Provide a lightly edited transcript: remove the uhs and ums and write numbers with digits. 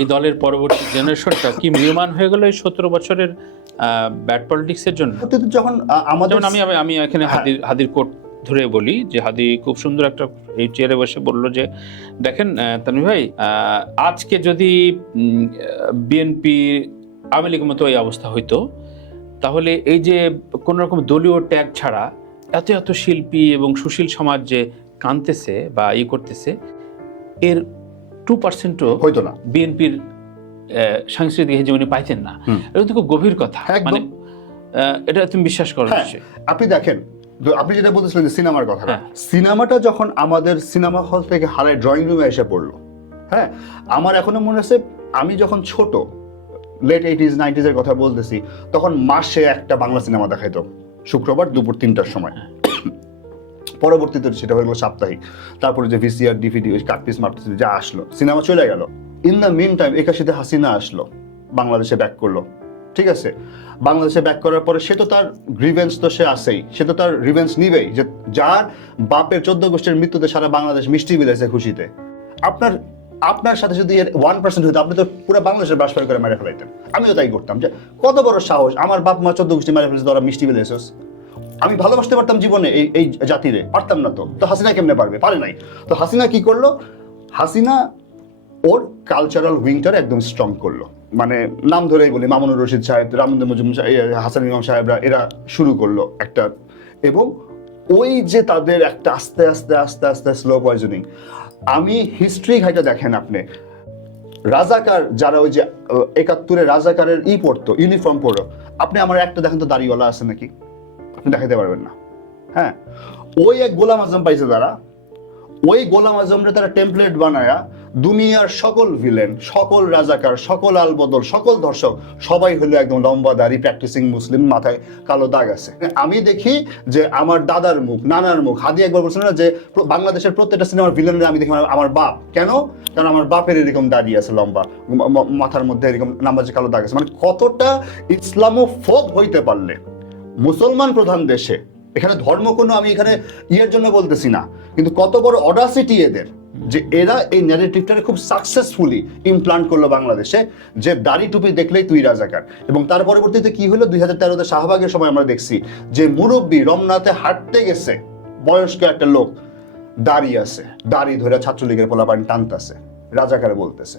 এই দলের পরবর্তী জেনারেশনটা কি ম্রিয়মাণ হয়ে গেল এই 17 বছরের ব্যাড পলিটিক্সের জন্য? যখন আমাদের যেমন আমি এখানে হাদির কোট ধরে বলি যে হাদি খুব সুন্দর একটা এই চেয়ারে বসে বললো যে দেখেন তানভীর ভাই, আজকে যদি বিএনপি আওয়ামী লীগের মতো এই অবস্থা হইতো, তাহলে এই যে কোন রকম দলীয় ট্যাগ ছাড়া এত এত শিল্পী এবং সুশীল সমাজ যে কাঁদতেছে বা করতেছে, এর 2%ও হয়তো না বিএনপির সাংস্কৃতিক হেজমনি পাইতেন না। এটা তো খুব গভীর কথা, মানে এটা তুমি বিশ্বাস করো? আপনি দেখেন, আপনি যেটা বলতেছিলেন যে সিনেমার কথা, সিনেমাটা যখন আমাদের সিনেমা হল থেকে হারায় ড্রয়িং রুমে এসে পড়লো, হ্যাঁ, আমার এখনো মনে আছে আমি যখন ছোট লেট 80s 90s এর কথা বলতেছি, তখন মাসে একটা বাংলা সিনেমা দেখাইতো শুক্রবার দুপুর 3টার সময়। পরবর্তীতে সেটা হয়ে গেল সাপ্তাহিক, তারপরে যে ভিসিআর ডিভিডি কাট পিস মার্পিস যা আসলো, সিনেমা চলে গেল। ইন দ্য মিন টাইম 81-তে হাসিনা আসলো, বাংলাদেশে ব্যাক করলো, ঠিক আছে। বাংলাদেশে ব্যাক করার পরে সে তো তার গ্রিভেন্স তো সে আসেই, সে তো তার রিভেন্স নিবেই, যে যার বাপের 14 গোষ্ঠীর মৃত্যুতে সারা বাংলাদেশ মিষ্টি বিলাইছে খুশিতে। আপনার সাথে যদি এর 1% হইতো, আপনি তো পুরো বাংলাদেশের বাস করে মেরে ফেলাইতেন। আমিও তাই করতাম, যে কত বড় সাহস, আমার বাপ মা 14 গোষ্ঠী মেরে ফেলেছে, তোরা মিষ্টি বিলাইছিস। আমি ভালোবাসতে পারতাম জীবনে এই জাতিরে, পারতাম না। তো হাসিনা কেমনে পারবে? পারে নাই। তো হাসিনা কি করলো? হাসিনা ওর কালচারাল উইংটার একদম স্ট্রং করলো। মানে নাম ধরেই বলি, মামুনুর রশিদ সাহেব, রামুন্দর মজুমদার, হাসান ইমাম সাহেবরা, এরা শুরু করলো একটা। এবং ওই যে তাদের একটা আস্তে আস্তে আস্তে আস্তে স্লো পয়জনিং। আমি হিস্ট্রি ঘাইটা দেখেন আপনি, রাজাকার যারা ওই যে 71-এ রাজাকারের পড়তো, ইউনিফর্ম পরো, আপনি আমার একটা দেখেন তো দাড়িওয়ালা আছে নাকি? আপনি দেখাতে পারবেন না। হ্যাঁ, ওই এক গোলাম আজম পাইছে তারা, ওই গোলাম আজমরা তারা টেমপ্লেট বানায়া দুনিয়ার সকল ভিলেন, সকল রাজাকার, সকল আলবদল, সকল দর্শক সবাই হলো একদম লম্বা দাড়ি, প্র্যাকটিসিং মুসলিম, মাথায় কালো দাগ আছে। আমি দেখি যে আমার দাদার মুখ, নানার মুখ, হাদি একবার বলছিল না যে বাংলাদেশের প্রত্যেকটা সিনেমার ভিলেনরা আমি দেখি আমার বাপ। কেন? কারণ আমার বাপের এরকম দাড়ি আছে লম্বা, মাথার মধ্যে এরকম নামাজে কালো দাগ আছে। মানে কতটা ইসলামোফোব হইতে পারলে মুসলমান প্রধান দেশে, এখানে ধর্ম কোনো আমি এখানে জন্য বলতেছি না, কিন্তু কত বড় অডাসিটি এদের, যে এরা এই ন্যারেটিভটাকে খুব সাকসেসফুলি ইমপ্লান্ট করলো বাংলাদেশে, যে দাড়ি টুপি দেখলেই তুই রাজাকার। এবং তার পরবর্তীতে কি হলো, 2013-তে শাহবাগের সময় আমরা দেখছি যে মুরব্বী রমনাতে হাঁটতে গেছে, বয়স্ক একটা লোক দাড়ি আছে, দাড়ি ধরে ছাত্রলীগের পোলাপান টানতেছে, রাজাকার বলতেছে।